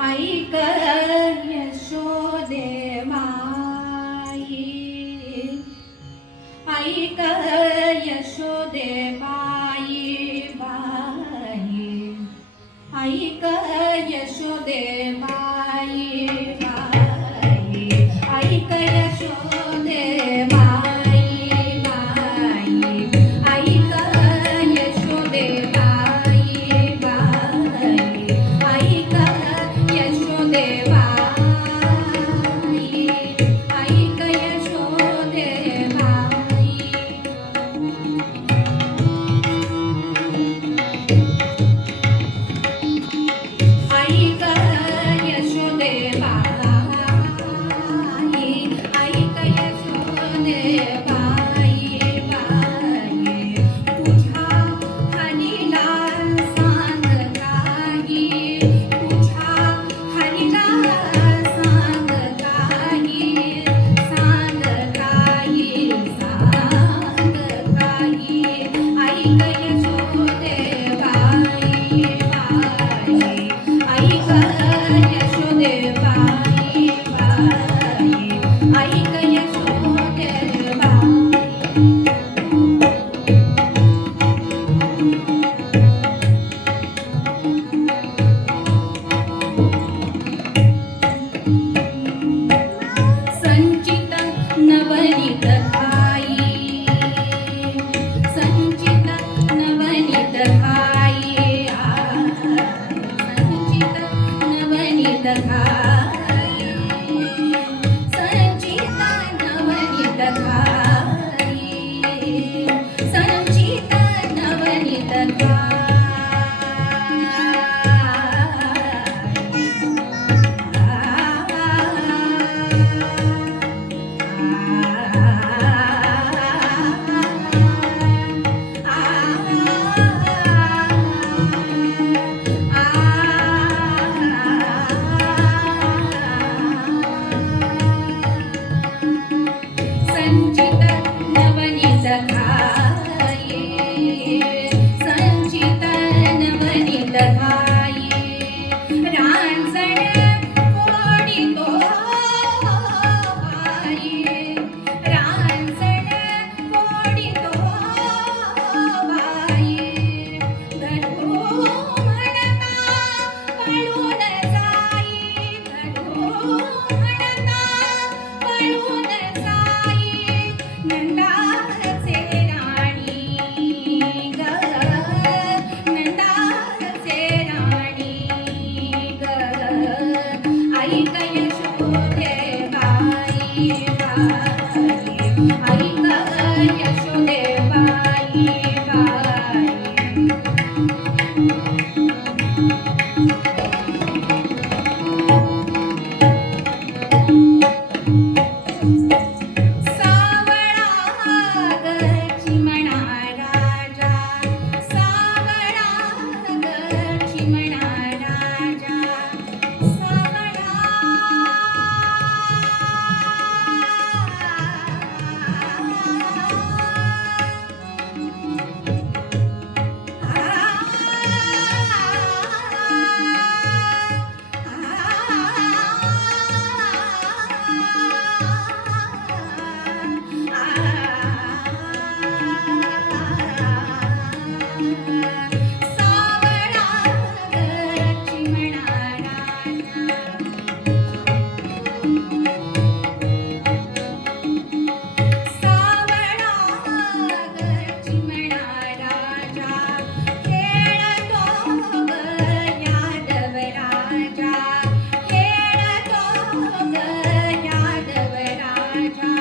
ऐक यशोदे माई, ऐक यशोदे बाई बाई, ऐक यशोदे बाई बाई, ऐक यशोदे बाई बाई, ऐक यशोदे बाई बाई, ऐक यशोदे बाई, ऐक यशोदे बाई. ऐक यशोदे बाई, ऐक यशोदे बाई बाई, तुझ्या हरीला सांग काही, तुझ्या हरीला सांग काही, सांग काही, सांग काही, ऐक यशोदे बाई बाई, ऐक यशोदे बाई बाई, ऐक यशोदे बाई. संचित नवनीत खाई, संचित नवनीत खाई, संचित नवनीत खाई, संचित नवनीत खाई, संचित नवनीत खाई. संचित नवनीत खाई, संचित नवनीत खाई, रांजण फोडितो बाई, रांजण फोडितो बाई, धरू म्हणता पळून जाई, धरू म्हणता पळून जाई, नंदाचे राणी ग, नंदाचे राणी ग, ऐक यशोदे बाई बाई, ऐक यशोदे बाई बाई. सावळा ग चिमणा राजा, सावळा ग चिमणा राजा, सावळा. सावळा ग चिमणा राजा, सावळा ग चिमणा राजा, खेळतो ग यादव राजा, खेळतो ग यादव राजा,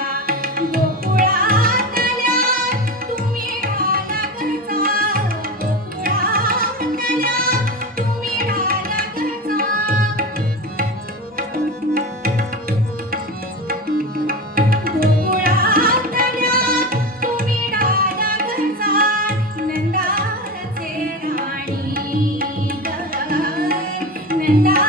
गोकुळातल्या तुम्ही रानगरचा, गोकुळातल्या तुम्ही रानगरचा, गोकुळातल्या तुम्ही रानगरचा, नंदाचे राणी ग, नंदा